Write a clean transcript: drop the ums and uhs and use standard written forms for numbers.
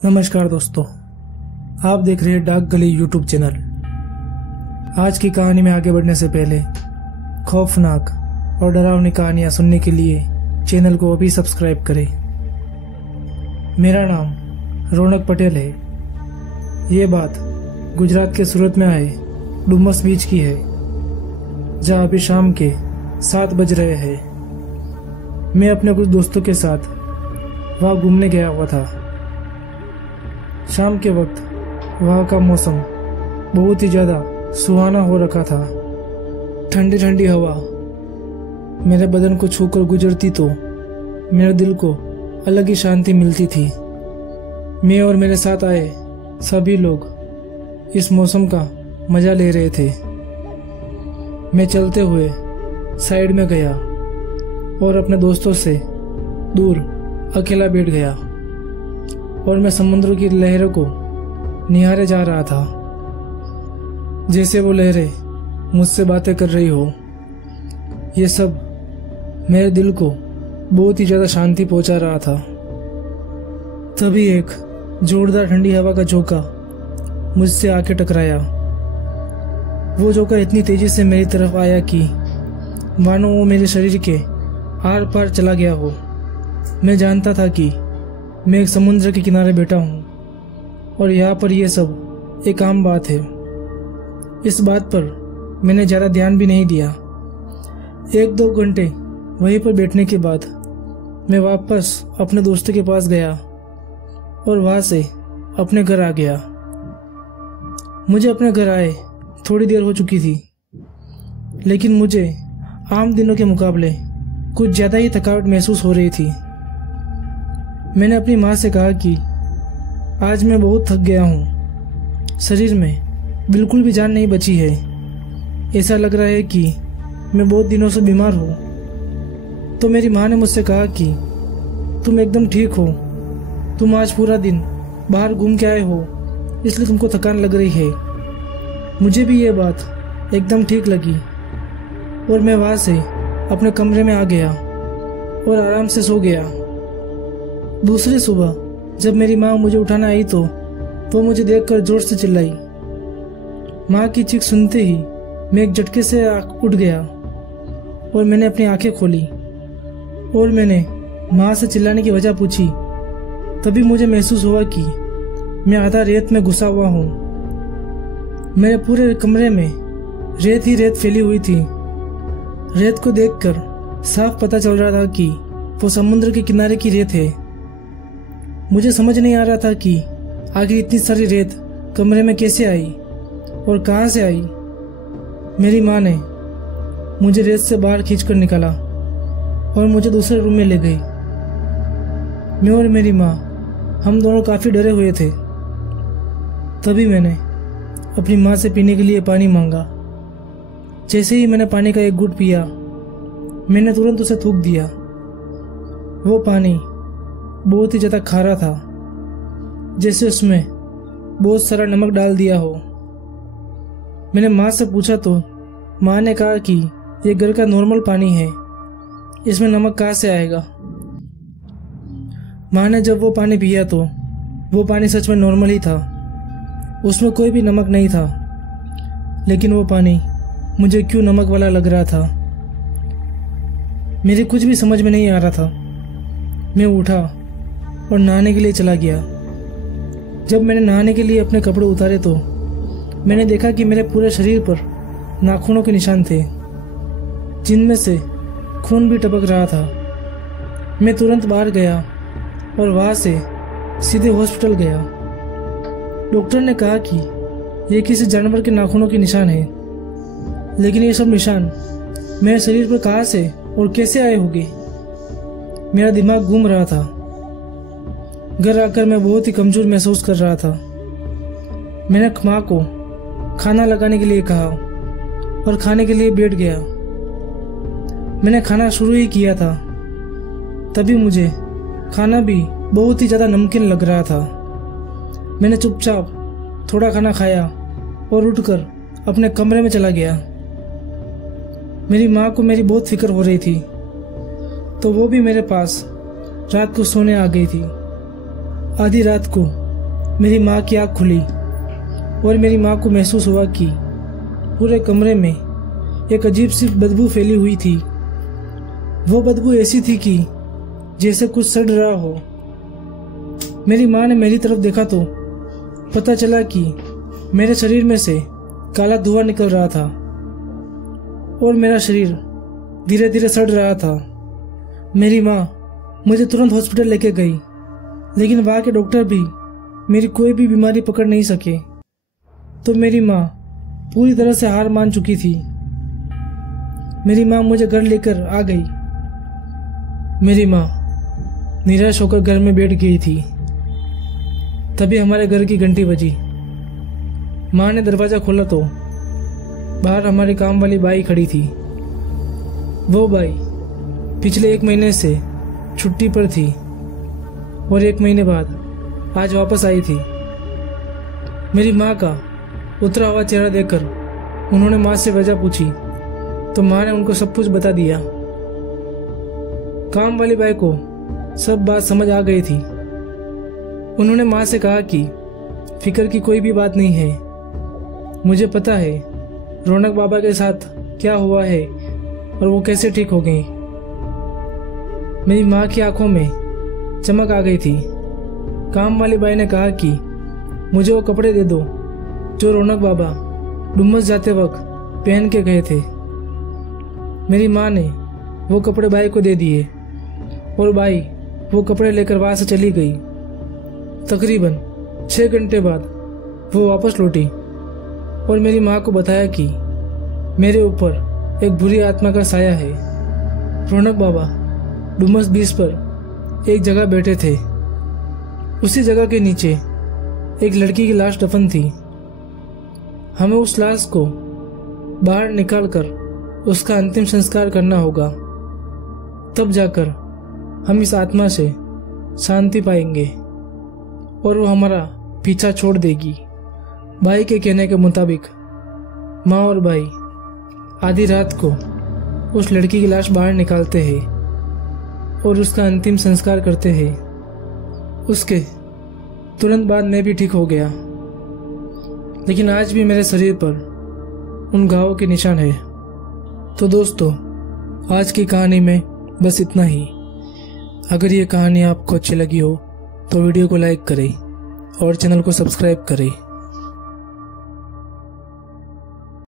नमस्कार दोस्तों, आप देख रहे हैं डाक गली यूट्यूब चैनल। आज की कहानी में आगे बढ़ने से पहले खौफनाक और डरावनी कहानियां सुनने के लिए चैनल को अभी सब्सक्राइब करें। मेरा नाम रौनक पटेल है। ये बात गुजरात के सूरत में आए डुमस बीच की है, जहां अभी शाम के 7 बज रहे हैं। मैं अपने कुछ दोस्तों के साथ वहां घूमने गया हुआ था। शाम के वक्त वहाँ का मौसम बहुत ही ज़्यादा सुहाना हो रखा था। ठंडी ठंडी हवा मेरे बदन को छूकर गुजरती तो मेरे दिल को अलग ही शांति मिलती थी। मैं और मेरे साथ आए सभी लोग इस मौसम का मज़ा ले रहे थे। मैं चलते हुए साइड में गया और अपने दोस्तों से दूर अकेला बैठ गया और मैं समुद्र की लहरों को निहारे जा रहा था, जैसे वो लहरें मुझसे बातें कर रही हो। ये सब मेरे दिल को बहुत ही ज़्यादा शांति पहुंचा रहा था। तभी एक जोरदार ठंडी हवा का झोंका मुझसे आके टकराया। वो झोंका इतनी तेजी से मेरी तरफ आया कि मानो वो मेरे शरीर के आर पार चला गया हो। मैं जानता था कि मैं एक समुद्र के किनारे बैठा हूँ और यहाँ पर यह सब एक आम बात है। इस बात पर मैंने ज़्यादा ध्यान भी नहीं दिया। 1-2 घंटे वहीं पर बैठने के बाद मैं वापस अपने दोस्तों के पास गया और वहाँ से अपने घर आ गया। मुझे अपने घर आए थोड़ी देर हो चुकी थी, लेकिन मुझे आम दिनों के मुकाबले कुछ ज़्यादा ही थकावट महसूस हो रही थी। मैंने अपनी माँ से कहा कि आज मैं बहुत थक गया हूँ, शरीर में बिल्कुल भी जान नहीं बची है। ऐसा लग रहा है कि मैं बहुत दिनों से बीमार हूँ। तो मेरी माँ ने मुझसे कहा कि तुम एकदम ठीक हो, तुम आज पूरा दिन बाहर घूम के आए हो, इसलिए तुमको थकान लग रही है। मुझे भी ये बात एकदम ठीक लगी और मैं वहाँ से अपने कमरे में आ गया और आराम से सो गया। दूसरी सुबह जब मेरी माँ मुझे उठाना आई तो वो मुझे देखकर जोर से चिल्लाई। माँ की चीख सुनते ही मैं एक झटके से उठ गया और मैंने अपनी आंखें खोली और मैंने माँ से चिल्लाने की वजह पूछी। तभी मुझे महसूस हुआ कि मैं आधा रेत में घुसा हुआ हूँ। मेरे पूरे कमरे में रेत ही रेत फैली हुई थी। रेत को देखकर साफ पता चल रहा था कि वो समुद्र के किनारे की रेत है। मुझे समझ नहीं आ रहा था कि आखिर इतनी सारी रेत कमरे में कैसे आई और कहां से आई। मेरी माँ ने मुझे रेत से बाहर खींचकर निकाला और मुझे दूसरे रूम में ले गई। मैं और मेरी माँ हम दोनों काफ़ी डरे हुए थे। तभी मैंने अपनी माँ से पीने के लिए पानी मांगा। जैसे ही मैंने पानी का एक घूंट पिया, मैंने तुरंत उसे थूक दिया। वो पानी बहुत ही ज़्यादा खारा था, जैसे उसमें बहुत सारा नमक डाल दिया हो। मैंने माँ से पूछा तो माँ ने कहा कि ये घर का नॉर्मल पानी है, इसमें नमक कहाँ से आएगा। माँ ने जब वो पानी पिया तो वो पानी सच में नॉर्मल ही था, उसमें कोई भी नमक नहीं था। लेकिन वो पानी मुझे क्यों नमक वाला लग रहा था, मेरे कुछ भी समझ में नहीं आ रहा था। मैं उठा और नहाने के लिए चला गया। जब मैंने नहाने के लिए अपने कपड़े उतारे तो मैंने देखा कि मेरे पूरे शरीर पर नाखूनों के निशान थे, जिनमें से खून भी टपक रहा था। मैं तुरंत बाहर गया और वहाँ से सीधे हॉस्पिटल गया। डॉक्टर ने कहा कि ये किसी जानवर के नाखूनों के निशान है, लेकिन ये सब निशान मेरे शरीर पर कहाँ से और कैसे आए होंगे। मेरा दिमाग घूम रहा था। घर आकर मैं बहुत ही कमजोर महसूस कर रहा था। मैंने माँ को खाना लगाने के लिए कहा और खाने के लिए बैठ गया। मैंने खाना शुरू ही किया था, तभी मुझे खाना भी बहुत ही ज़्यादा नमकीन लग रहा था। मैंने चुपचाप थोड़ा खाना खाया और उठकर अपने कमरे में चला गया। मेरी माँ को मेरी बहुत फिक्र हो रही थी, तो वो भी मेरे पास रात को सोने आ गई थी। आधी रात को मेरी माँ की आँख खुली और मेरी माँ को महसूस हुआ कि पूरे कमरे में एक अजीब सी बदबू फैली हुई थी। वो बदबू ऐसी थी कि जैसे कुछ सड़ रहा हो। मेरी माँ ने मेरी तरफ देखा तो पता चला कि मेरे शरीर में से काला धुआं निकल रहा था और मेरा शरीर धीरे धीरे सड़ रहा था। मेरी माँ मुझे तुरंत हॉस्पिटल लेके गई, लेकिन वहाँ के डॉक्टर भी मेरी कोई भी बीमारी पकड़ नहीं सके। तो मेरी माँ पूरी तरह से हार मान चुकी थी। मेरी माँ मुझे घर लेकर आ गई। मेरी माँ निराश होकर घर में बैठ गई थी। तभी हमारे घर की घंटी बजी। माँ ने दरवाज़ा खोला तो बाहर हमारी काम वाली बाई खड़ी थी। वो बाई पिछले 1 महीने से छुट्टी पर थी और 1 महीने बाद आज वापस आई थी। मेरी माँ का उतरा हुआ चेहरा देखकर उन्होंने माँ से वजह पूछी तो माँ ने उनको सब कुछ बता दिया। काम वाली बाई को सब बात समझ आ गई थी। उन्होंने माँ से कहा कि फिक्र की कोई भी बात नहीं है, मुझे पता है रौनक बाबा के साथ क्या हुआ है और वो कैसे ठीक हो गई। मेरी माँ की आंखों में चमक आ गई थी। काम वाली बाई ने कहा कि मुझे वो कपड़े दे दो जो रौनक बाबा डुमस जाते वक्त पहन के गए थे। मेरी माँ ने वो कपड़े बाई को दे दिए और बाई वो कपड़े लेकर वहाँ से चली गई। तकरीबन 6 घंटे बाद वो वापस लौटी और मेरी माँ को बताया कि मेरे ऊपर एक बुरी आत्मा का साया है। रौनक बाबा डुमस बीच पर एक जगह बैठे थे। उसी जगह के नीचे एक लड़की की लाश दफन थी। हमें उस लाश को बाहर निकालकर उसका अंतिम संस्कार करना होगा, तब जाकर हम इस आत्मा से शांति पाएंगे और वो हमारा पीछा छोड़ देगी। भाई के कहने के मुताबिक माँ और भाई आधी रात को उस लड़की की लाश बाहर निकालते हैं और उसका अंतिम संस्कार करते हैं। उसके तुरंत बाद मैं भी ठीक हो गया, लेकिन आज भी मेरे शरीर पर उन घावों के निशान है। तो दोस्तों, आज की कहानी में बस इतना ही। अगर ये कहानी आपको अच्छी लगी हो तो वीडियो को लाइक करें और चैनल को सब्सक्राइब करें।